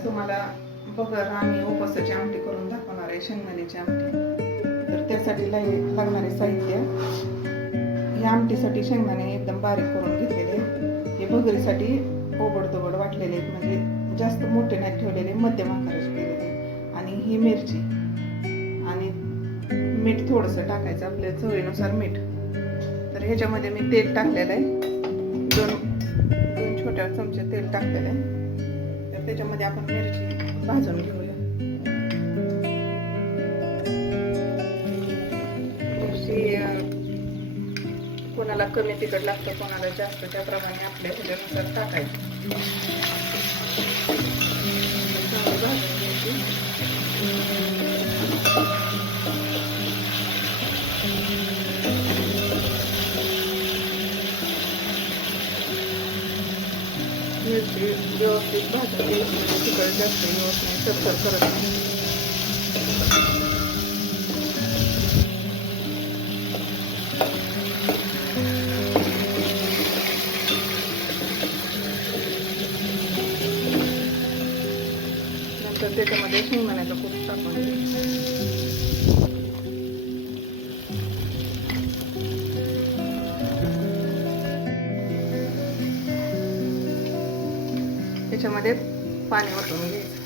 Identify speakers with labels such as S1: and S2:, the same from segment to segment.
S1: आज तुम्हाला बगर आम्ही उपासाची आमटी करून दाखवणार आहे शेंगदाण्याची आमटी. तर त्यासाठी लाई- लागणारे साहित्य. या आमटीसाठी शेंगदाणे एकदम बारीक करून घेतलेले. हे भगरीसाठी ओबडदोबड वाटलेले आहेत म्हणजे जास्त मोठे नाही ठेवलेले मध्यम आकाराचे केलेले आणि ही मिरची. आणि मीठ थोडंसं टाकायचं आपल्या चवीनुसार मीठ. तर ह्याच्यामध्ये मी तेल टाकलेलं आहे. दोन दोन छोट्या चमचे तेल टाकलेलं आहे. तर त्याच्यामध्ये आपण मिरची भाजून घेऊया. मिरची कोणाला कमी तिखट लागतं कोणाला जास्त त्याप्रमाणे आपल्या ह्याच्यानुसार टाकायचं. मिरची व्यवस्थित भाजून घ्यायची म्हणजे तिखट जास्त होत नाही सरसर करत नाही नंतर त्याच्यामध्ये शेंगदाण्याचं कूट टाकून त्याच्यामध्ये पाणी वाटून घ्यायचं.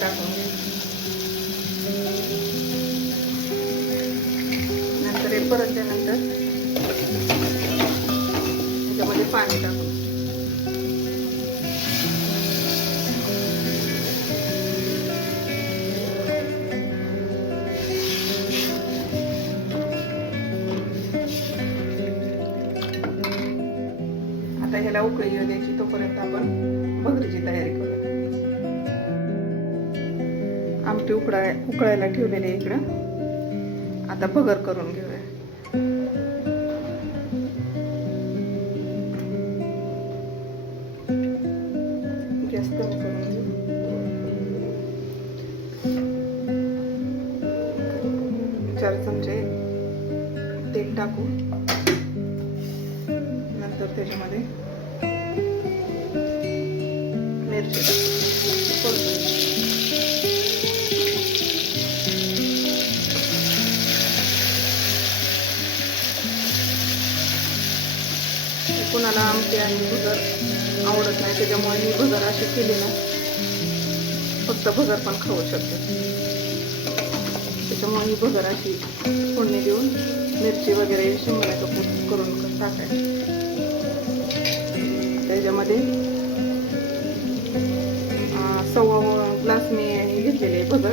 S1: टाकून घ्यायचं. नंतर परतल्यानंतर त्याच्यामध्ये पाणी टाकू आता ह्याला उकळी येऊ द्यायची तोपर्यंत आपण भगरीची तयारी करू आमटी उकळाय उकळायला ठेवलेली आहे इकडं. आता भगर करून घेऊया. चार चमचे म्हणजे तेल टाकू नंतर त्याच्यामध्ये मिरची टाकू कुणाला आमटी आणि भगर आवडत नाही त्याच्यामुळे मी भगर अशी केली ना फक्त भगर पण खाऊ शकते. त्याच्यामुळे ही भगर अशी फोडणी देऊन मिरची वगैरे शेंगदाण्याचं कूट करून टाकायचं. त्याच्यामध्ये सव्वा ग्लास मी हे घेतलेले आहे भगर.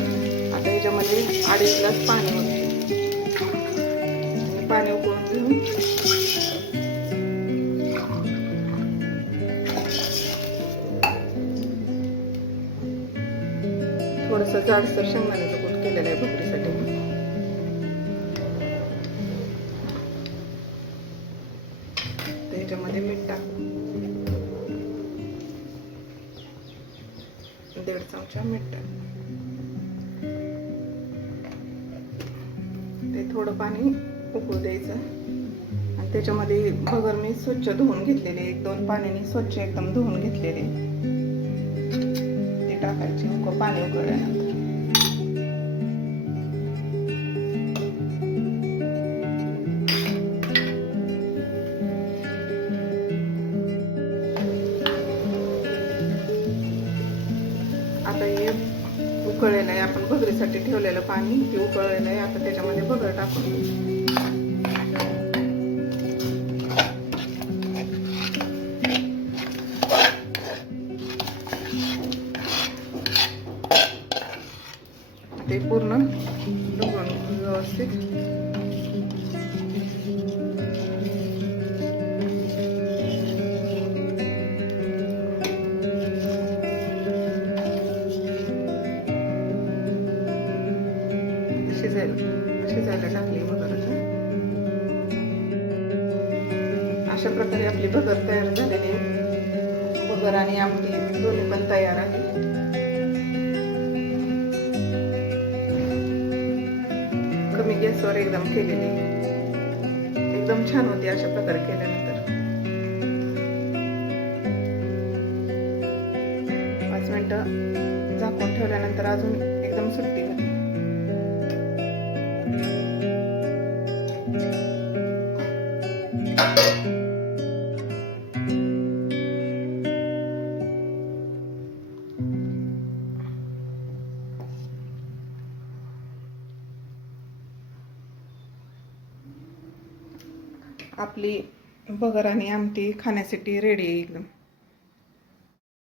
S1: आता ह्याच्यामध्ये अडीच ग्लास पाणी पाणी उकळून घेऊन थोडंसं जाडसर शेंगदाण्याचं कूट केलेलं आहे भोकरीसाठी त्याच्यामध्ये मीठ टाकू. दीड चमचा मीठ टाक. ते थोडं पाणी उकळू द्यायचं. आणि त्याच्यामध्ये भगर मी स्वच्छ धुवून घेतलेले एक दोन पाण्याने स्वच्छ एकदम धुवून घेतलेले ते टाकायचे. उक पाणी उकळल्यानंतर. हे उकळलेलं आहे. आपण भगरीसाठी ठेवलेलं पाणी ते उकळलेलं आहे. आता त्याच्यामध्ये भगर टाकून शिजायला शिजायला टाकली बघर अशा प्रकारे आपली भगर तयार झालेली आहे. बगर आणि आमटी दोन्ही पण तयार आहे कमी गॅसवर एकदम केलेली. एकदम छान होती अशा प्रकारे केल्यानंतर. पाच मिनटं झाकून ठेवल्यानंतर अजून एकदम सुट्टी होती. आपली बगर आणि आमटी खाण्यासाठी रेडी आहे एकदम.